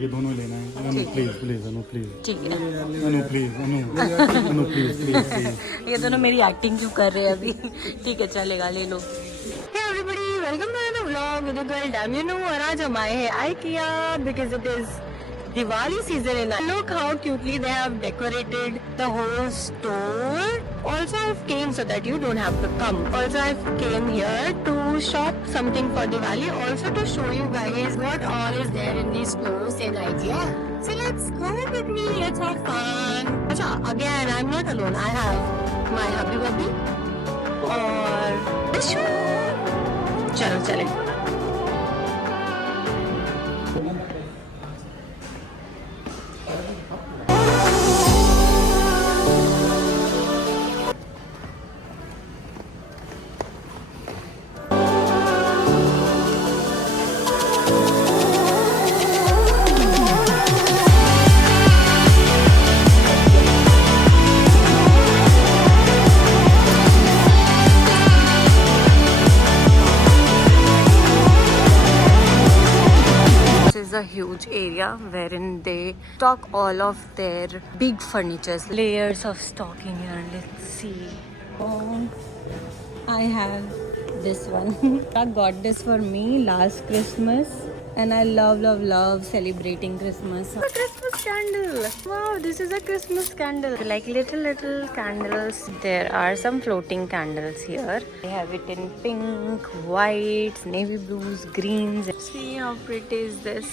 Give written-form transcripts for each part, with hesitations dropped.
ये दोनों लेना है। Anu please please, Anu please. ठीक है, Anu please, Anu please please please. ये दोनों मेरी एक्टिंग क्यों कर रहे हैं अभी? ठीक है, चलेगा, ले लो। Hey everybody, welcome to another vlog with the girl Dam. You know, और आज हम आए हैं IKEA because it is Diwali season and look how cutely they have decorated the whole store. Also, I've came so that you don't have to come. Also, I've came here to shop something for Diwali. Also to show you guys what all is there in these stores in IKEA. So let's go with me. Let's have fun. Acha, again, I'm not alone. I have my hubby bubby और विशु। चलो चले। A huge area wherein they stock all of their big furnitures, layers of stocking here. Let's see. I have this one. I got this for me last Christmas and I love celebrating Christmas. A Christmas candle. Wow, this is a Christmas candle. Like little candles. There are some floating candles here. They have it in pink, white, navy blues, greens. See how pretty is this?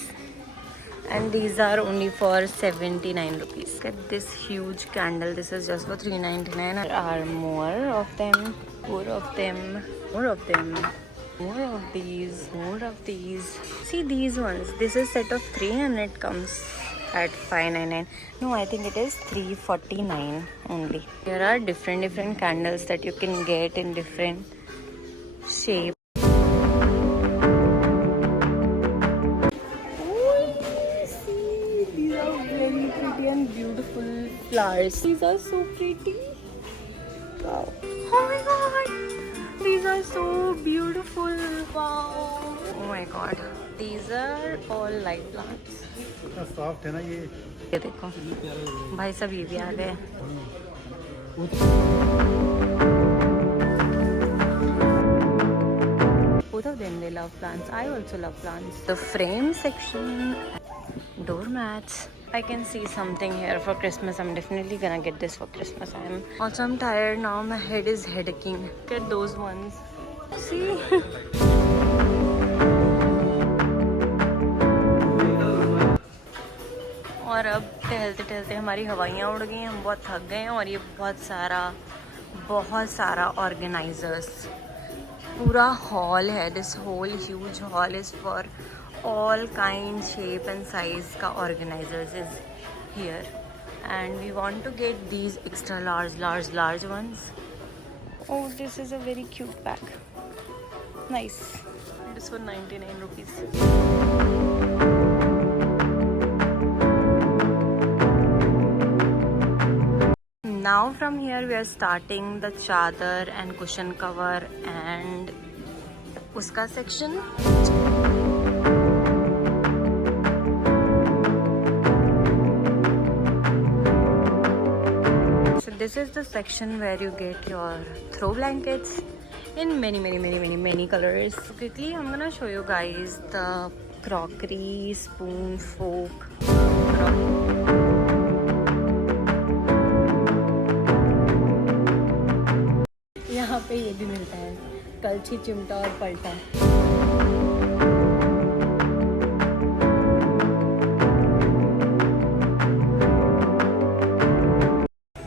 And these are only for 79 rupees. Look at this huge candle. This is just for 3.99. There are more of them, more of them, more of them, more of these, more of these. See these ones. This is set of 3 and it comes at 5.99. No, I think it is 3.49 only. There are different candles that you can get in different shapes. Beautiful flowers. These are so pretty. Wow. Oh my god. These are so beautiful. Wow. Oh my god. These are all light plants. कितना soft है ना ये। ये देखो भाई, सब ये भी आ गए। Both of them, they love plants. I also love plants. The frame section, doormats. I can see something here for Christmas. I'm definitely gonna get this for Christmas. I'm tired now. My head is headaching. Look at those ones. See? और अब टहलते हमारी हवाइयाँ उड़ गई हैं, हम बहुत थक गए हैं। और ये बहुत सारा ऑर्गेनाइजर्स पूरा हॉल है. This whole huge hall is for all kind, shape and size ka organizers is here, and we want to get these extra large ones. Oh, this is a very cute bag. Nice. It is for 99 rupees. Now from here we are starting the chadar and cushion cover and uska section. This is the section where you get your throw blankets in many colors. So quickly I'm gonna show you guys the crockery, spoon, fork. यहाँ पे ये भी मिलता है, कलछी, चिमटा और पलटा.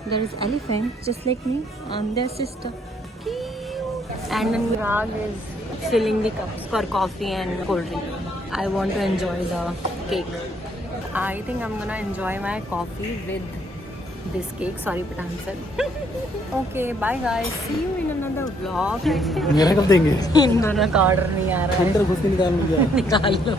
There is elephant just like me. I'm their sister. Cute. And then Rag is filling the cups for coffee and cold drink. I want to enjoy the cake. I think I'm gonna enjoy my coffee with this cake. Sorry, Patan. Okay, bye guys. See you in another vlog. मेरा कब देंगे? इन दोनों का order नहीं आ रहा है. अंदर घुस के निकाल लो. निकाल लो.